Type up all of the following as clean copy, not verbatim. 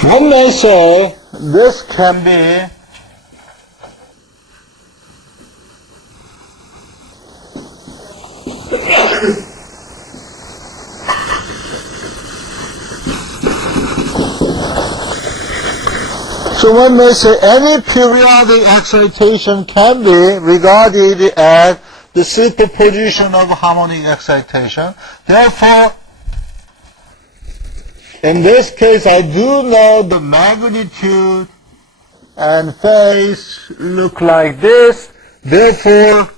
One may say this can be so one may say any periodic excitation can be regarded as the superposition of harmonic excitation. Therefore, in this case, I do know the magnitude and phase look like this. Therefore,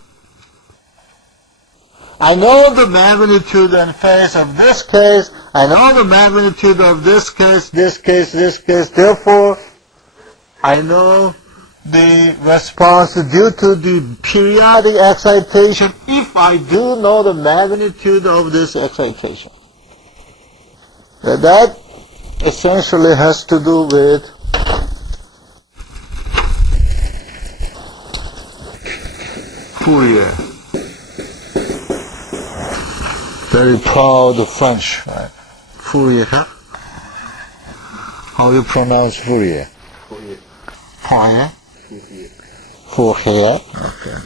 I know the magnitude and phase of this case. I know the magnitude of this case, this case, this case. Therefore, I know the response due to the periodic excitation if I do know the magnitude of this excitation. That essentially has to do with Fourier. Very proud French, right? Fourier, huh? How you pronounce Fourier? Fourier. Fourier? Fourier. Fourier? Okay.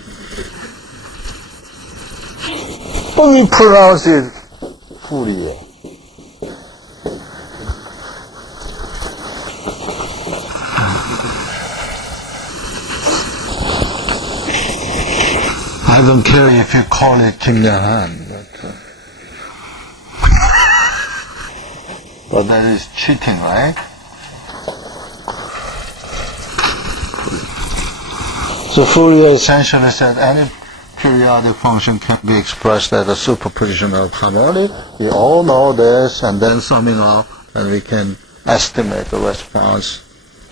But we pronounce it Fourier. I don't care if you call it Kim Yang-Han, but that is cheating, right? So Fourier essentially said any periodic function can be expressed as a superposition of harmonic. We all know this, and then summing up, and we can estimate the response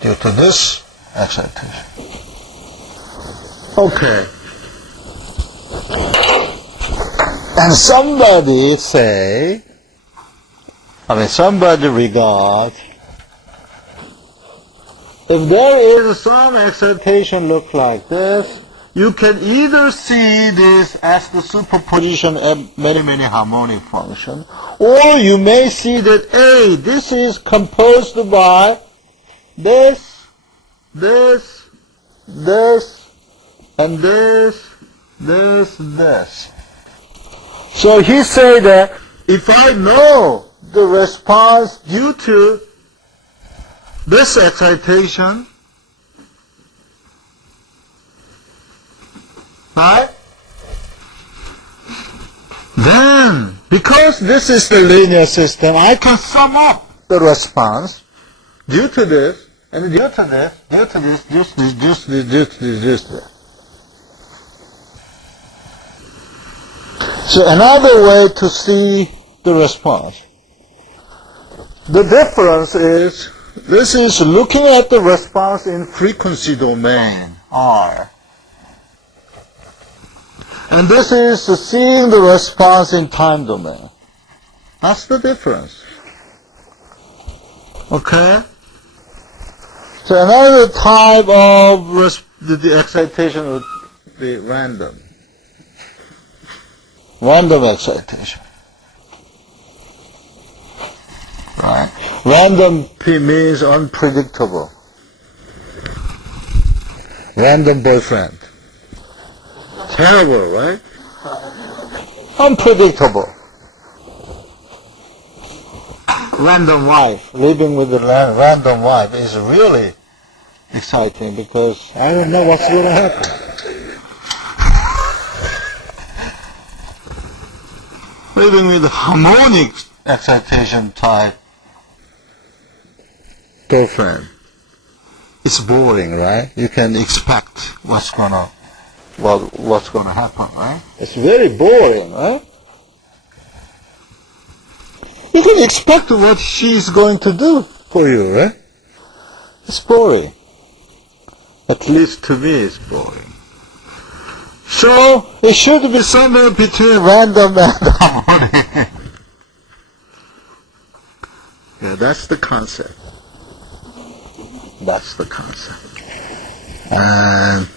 due to this excitation. Okay. And somebody regard, if there is some excitation look like this, you can either see this as the superposition of many harmonic functions, or you may see that, hey, this is composed by this, and this. So he said that if I know the response due to this excitation, right? Then, because this is the linear system, I can sum up the response due to this, and due to this, due to this, due to this, due to this, due to this, due to this. So another way to see the response. The difference is, this is looking at the response in frequency domain, R. And this is seeing the response in time domain. That's the difference. Okay? So another type of the excitation would be random. Random excitation. Right? Random means unpredictable. Random boyfriend. Terrible, right? Unpredictable. Random wife. Living with a random wife is really exciting because I don't know what's going to happen. Living with harmonic excitation type girlfriend, it's boring, right? You can expect what's gonna happen, right? It's very boring, right? You can expect what she's going to do for you, right? It's boring. At least to me, it's boring. So it should be somewhere between random and harmonic. Yeah, that's the concept. That's the concept. And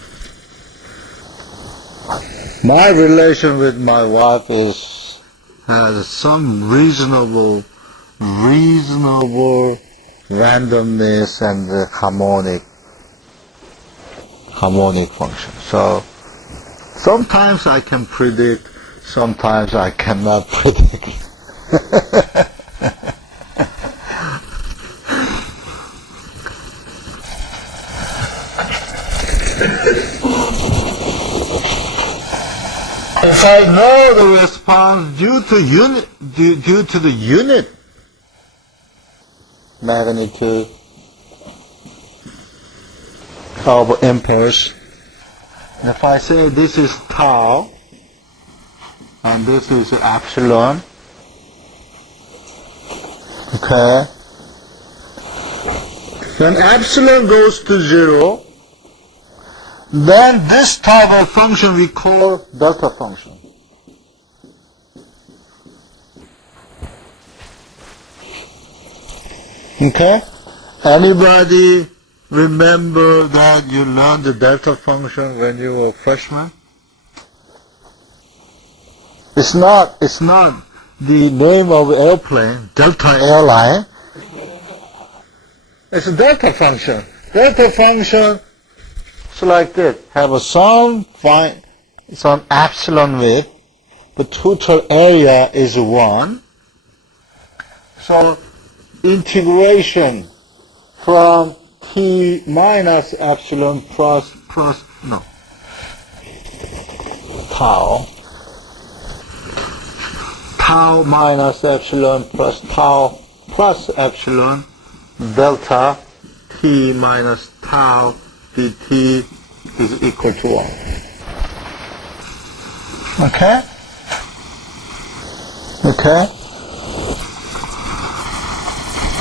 my relation with my wife has some reasonable randomness and the harmonic function. So sometimes I can predict, sometimes I cannot predict. If I know the response due to the unit magnitude of impulse, if I say this is tau and this is epsilon, okay, when epsilon goes to 0, then this type of function we call delta function. Okay? Anybody remember that you learned the delta function when you were a freshman? It's not the name of airplane, Delta Airline. It's a delta function. Delta function is like this. Have a some epsilon width. The total area is 1. So integration from t minus epsilon plus tau minus epsilon plus tau plus epsilon delta t minus tau dt is equal to 1. Okay? Okay?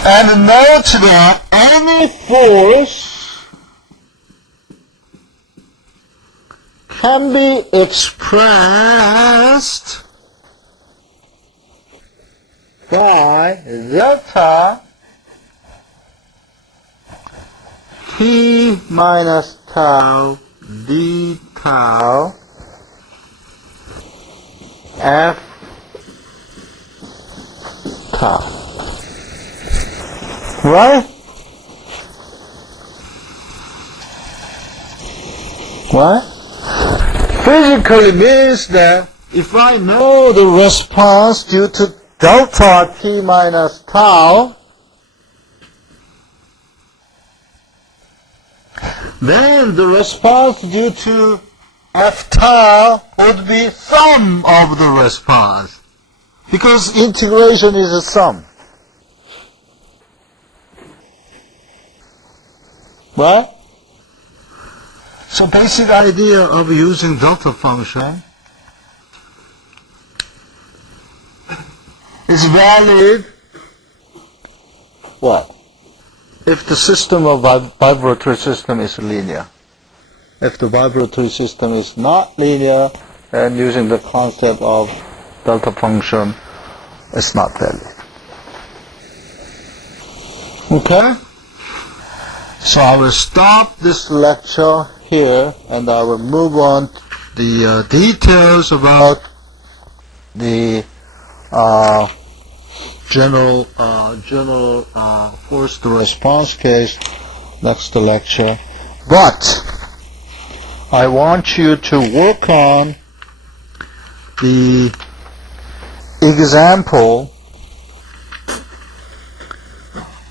And note that any force can be expressed by delta t minus tau d tau f tau. Right? What? Physically means that if I know the response due to delta t minus tau, then the response due to f tau would be sum of the response, because integration is a sum. Right? So basic idea of using delta function is valid what? If the system of vibratory system is linear. If the vibratory system is not linear, then using the concept of delta function is not valid. Okay? So I will stop this lecture here and I will move on to the details about the general force to response case next lecture. But I want you to work on the example,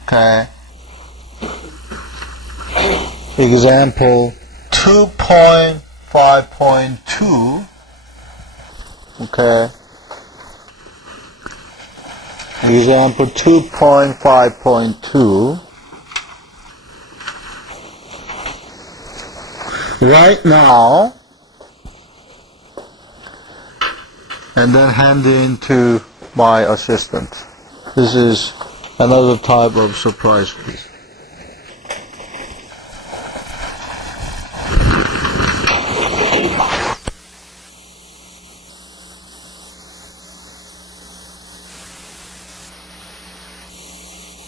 okay, example 2.5.2, okay, example 2.5.2, right now, and then hand in to my assistant. This is another type of surprise quiz.